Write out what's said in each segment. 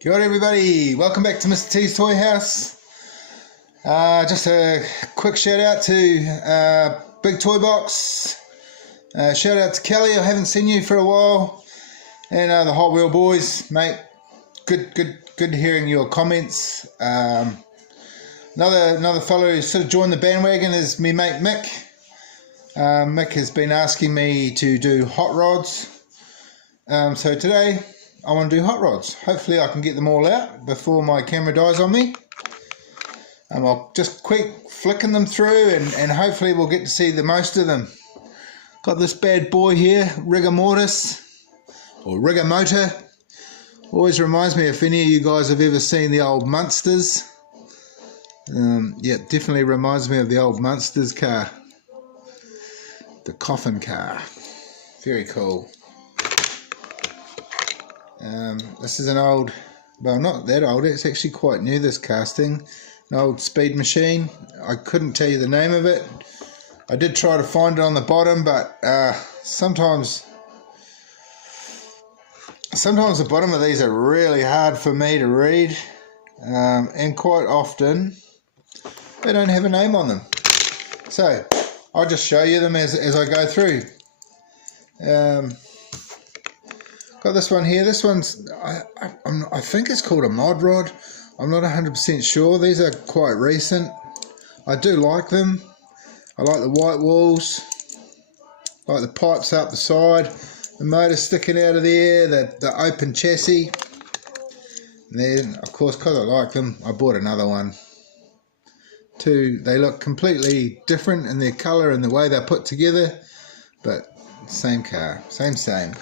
Kia ora everybody, welcome back to Mr. T's Toy House. Just a quick shout out to Big Toy Box. Shout out to Kelly, I haven't seen you for a while. And the Hot Wheel boys, mate, good hearing your comments. Another fellow who sort of joined the bandwagon is me mate Mick. Mick has been asking me to do hot rods. So today I want to do hot rods. Hopefully I can get them all out before my camera dies on me. I'll just quick flicking them through and hopefully we'll get to see the most of them. Got this bad boy here, rigor mortis or rigor motor. Always reminds me if any of you guys have ever seen the old Munsters. Yeah, definitely reminds me of the old Munsters car. The coffin car. Very cool. This is an old, well, not that old, it's actually quite new, this casting. An old speed machine. I couldn't tell you the name of it. I did try to find it on the bottom, but sometimes the bottom of these are really hard for me to read, and quite often they don't have a name on them. So I'll just show you them as I go through. Got this one here. This one's, I think it's called a mod rod. I'm not 100% sure. These are quite recent. I do like them. I like the white walls. I like the pipes up the side. The motor sticking out of there. The open chassis. And then, of course, because I like them, I bought another one. They look completely different in their colour and the way they're put together. But same car. Same.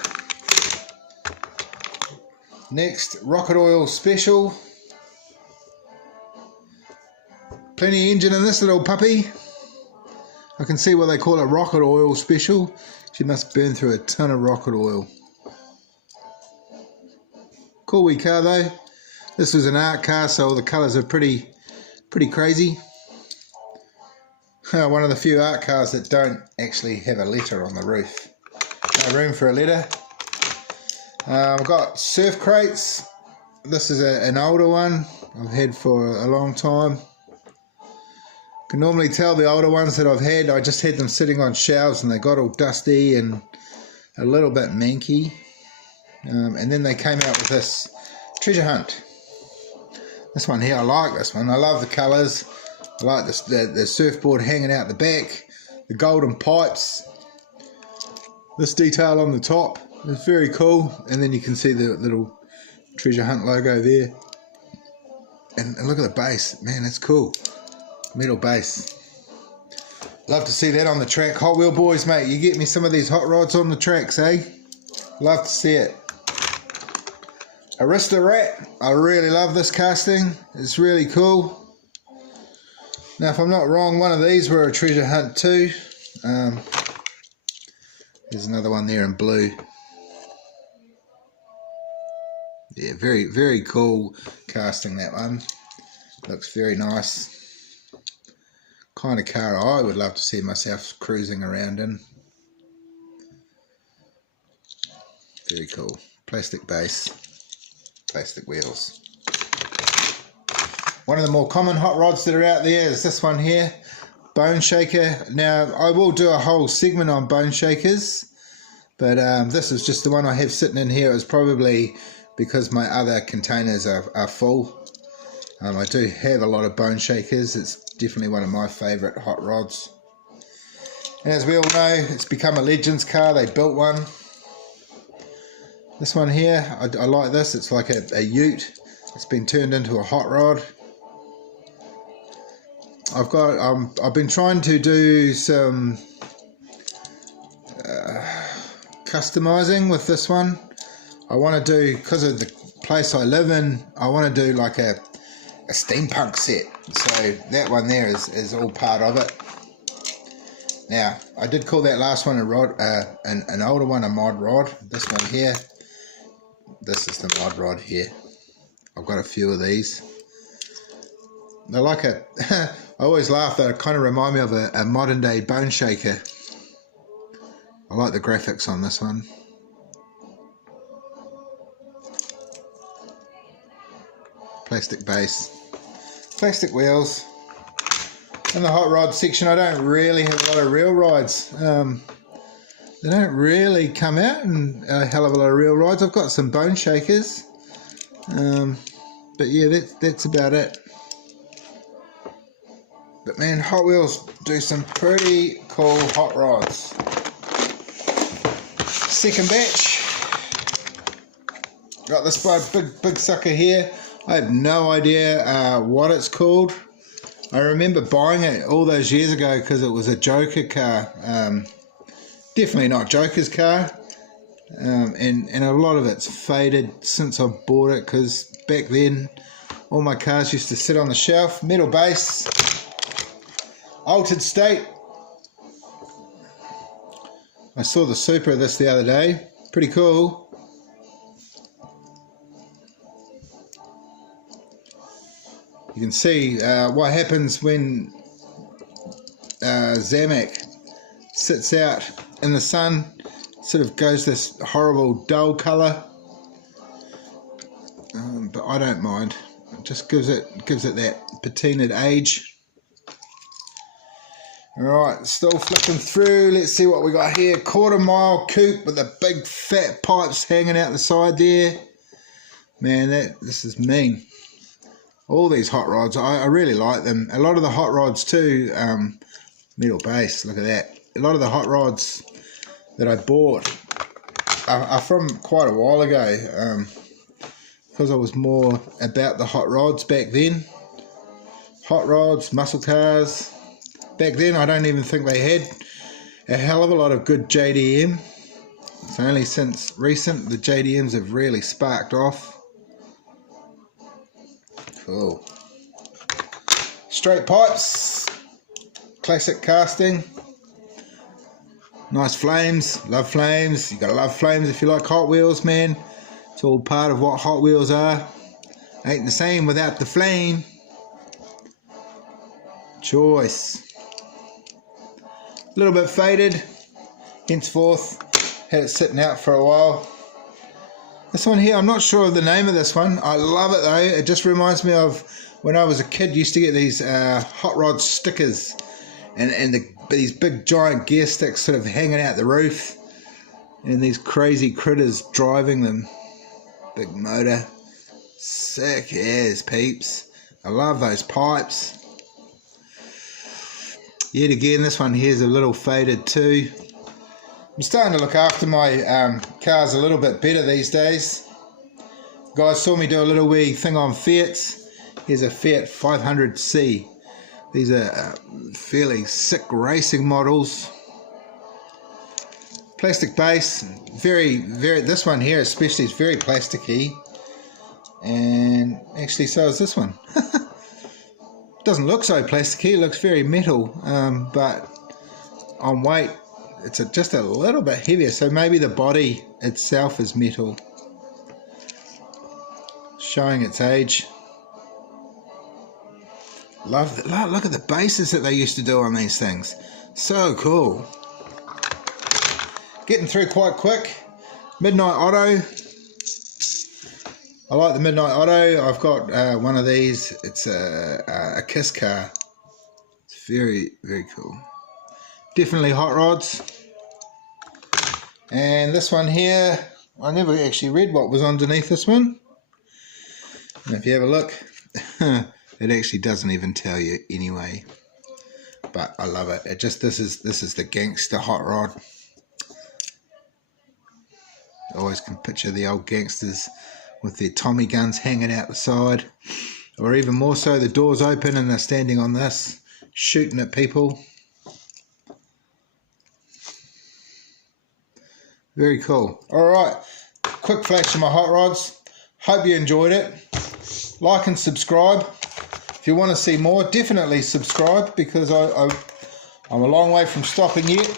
Next, Rocket Oil Special. Plenty of engine in this little puppy. I can see why they call it Rocket Oil Special. She must burn through a ton of rocket oil. Cool wee car though. This was an art car, so the colours are pretty crazy. One of the few art cars that don't actually have a letter on the roof. No room for a letter. I've got surf crates. This is an older one I've had for a long time. Can normally tell the older ones that I've had, I just had them sitting on shelves and they got all dusty and a little bit manky. And then they came out with this treasure hunt. This one here, I like this one. I love the colours. I like the surfboard hanging out the back, the golden pipes, this detail on the top. It's very cool, and then you can see the little treasure hunt logo there. And look at the base, man, that's cool. Metal base. Love to see that on the track. Hot Wheel boys, mate, you get me some of these hot rods on the tracks, eh? Love to see it. Arista Rat, I really love this casting. It's really cool. Now, if I'm not wrong, one of these were a treasure hunt too. There's another one there in blue. Yeah, very cool casting, that one. Looks very nice. Kind of car I would love to see myself cruising around in. Very cool. Plastic base, plastic wheels. One of the more common hot rods that are out there is this one here, Bone Shaker. Now, I will do a whole segment on bone shakers, but this is just the one I have sitting in here. It was probably because my other containers are full. I do have a lot of bone shakers. It's definitely one of my favourite hot rods. And as we all know, it's become a Legends car. They built one. This one here, I like this. It's like a ute. It's been turned into a hot rod. I've been trying to do some customizing with this one. I want to do, because of the place I live in, I want to do like a steampunk set. So that one there is all part of it. Now, I did call that last one a rod, an older one a mod rod. This one here, this is the mod rod here. I've got a few of these. They're like I always laugh, they kind of remind me of a modern day bone shaker. I like the graphics on this one. plastic base, plastic wheels. In the hot rod section, I don't really have a lot of real rides. They don't really come out in a hell of a lot of real rides. I've got some bone shakers, but yeah, that's about it. But man, Hot Wheels do some pretty cool hot rods. Second batch. Got this big sucker here. I have no idea what it's called. I remember buying it all those years ago because it was a Joker car. Definitely not Joker's car. And a lot of it's faded since I've bought it, because back then all my cars used to sit on the shelf. Metal base, altered state. I saw the Super of this the other day. Pretty cool. You can see what happens when Zamak sits out in the sun. Sort of goes this horrible dull colour, but I don't mind. It just gives it that patinaed age. Alright, still flipping through. Let's see what we got here. 1/4 mile coupe with the big fat pipes hanging out the side there. Man, this is mean. All these hot rods, I really like them. A lot of the hot rods too, metal base, look at that. A lot of the hot rods that I bought are from quite a while ago, because I was more about the hot rods back then. Hot rods, muscle cars. Back then I don't even think they had a hell of a lot of good JDM. It's only since recent the JDMs have really sparked off. Cool. Straight pipes, classic casting. Nice flames, love flames. You gotta love flames if you like Hot Wheels, man. It's all part of what Hot Wheels are. Ain't the same without the flame. Choice. A little bit faded, henceforth. Had it sitting out for a while. This one here, I'm not sure of the name of this one. I love it though. It just reminds me of when I was a kid. Used to get these hot rod stickers, and these big giant gear sticks sort of hanging out the roof, and these crazy critters driving them. Big motor, sick as peeps. I love those pipes. Yet again, this one here is a little faded too. I'm starting to look after my cars a little bit better these days. Guys saw me do a little wee thing on Fiats. Here's a Fiat 500C. These are fairly sick racing models. Plastic base, very, this one here especially is very plasticky. And actually so is this one. Doesn't look so plasticky, it looks very metal, but on weight it's just a little bit heavier, so maybe the body itself is metal. Showing its age. Look at the bases that they used to do on these things. So cool. Getting through quite quick. Midnight Auto. I like the Midnight Auto. I've got one of these. It's a Kiss car. It's very, very cool. Definitely hot rods. And this one here, I never actually read what was underneath this one. And if you have a look, it actually doesn't even tell you anyway. But I love it. This is the gangster hot rod. I always can picture the old gangsters with their Tommy guns hanging out the side, or even more so, the doors open and they're standing on this, shooting at people. Very cool. Alright, quick flash of my hot rods. Hope you enjoyed it. Like and subscribe. If you want to see more, definitely subscribe, because I'm a long way from stopping yet.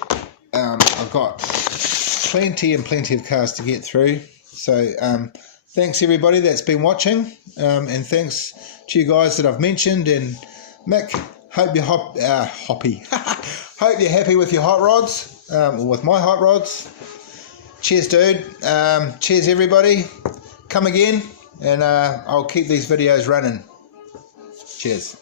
I've got plenty of cars to get through. So thanks everybody that's been watching, and thanks to you guys that I've mentioned, and Mick, hope you're hoppy. Hope you're happy with your hot rods, or with my hot rods. Cheers dude. Cheers everybody. Come again. and I'll keep these videos running. Cheers.